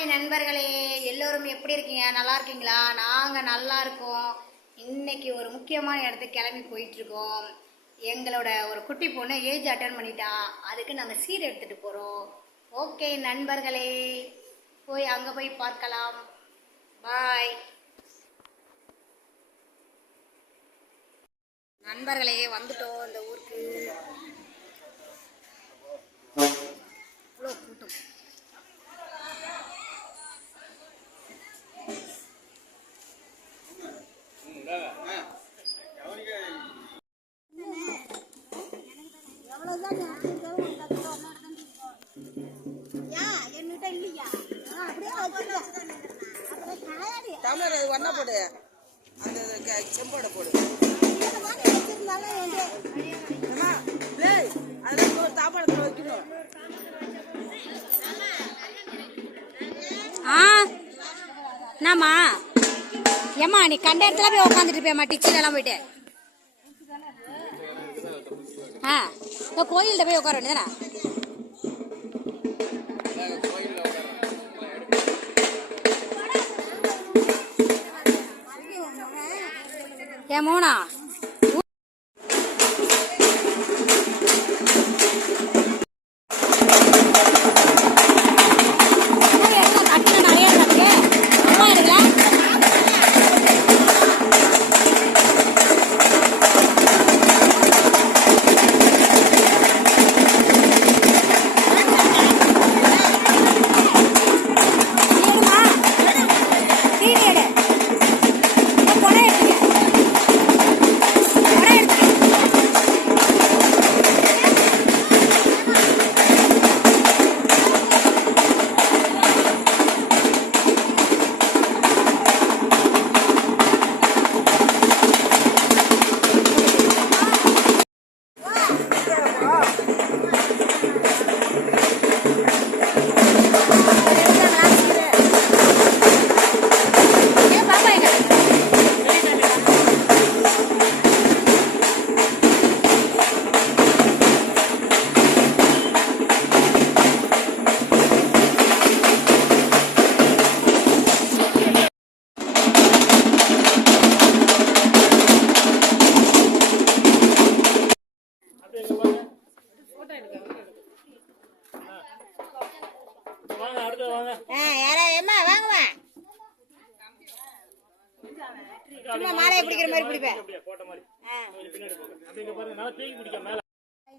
Hi நண்பர்களே, எல்லோரும் எப்படி இருக்கீங்க? நல்லா இருக்கீங்களா? நாங்கள் நல்லா இருக்கோம். இன்னைக்கு ஒரு முக்கியமான இடத்துக்கு கிளம்பி போயிட்டுருக்கோம். எங்களோட ஒரு குட்டி பொண்ணு ஏஜ் அட்டன் பண்ணிட்டா. அதுக்கு நாங்கள் சீர் எடுத்துகிட்டு போகிறோம். ஓகே நண்பர்களே, அங்கே போய் பார்க்கலாம். பாய் நண்பர்களே, வந்துட்டோம் இந்த ஊருக்கு. இவ்வளோ கூட்டம். டம்ளர் அது ஒன்றா போடு, அந்த செம்போட போடு. அதெல்லாம் ஒரு தாப்பாளத்தில் வைக்கணும். என்னம்மா ஏம்மா நீ கண்ட இடத்துல போய் உட்காந்துட்டு போயம்மா, டிச்சிலெல்லாம் போயிட்டு. கோயில்கிட்ட போய் உட்கார வேண்டியதானே. ஏன் மோனா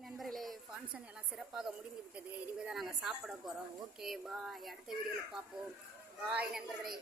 நண்பர்களே, ஃபங்க்ஷன் எல்லாம் சிறப்பாக முடிந்து விட்டது. இனிமேல் தான் நாங்கள் சாப்பிட போகிறோம். ஓகே பாய், அடுத்த வீடியோவில் பார்ப்போம். பாய் நண்பர்களே.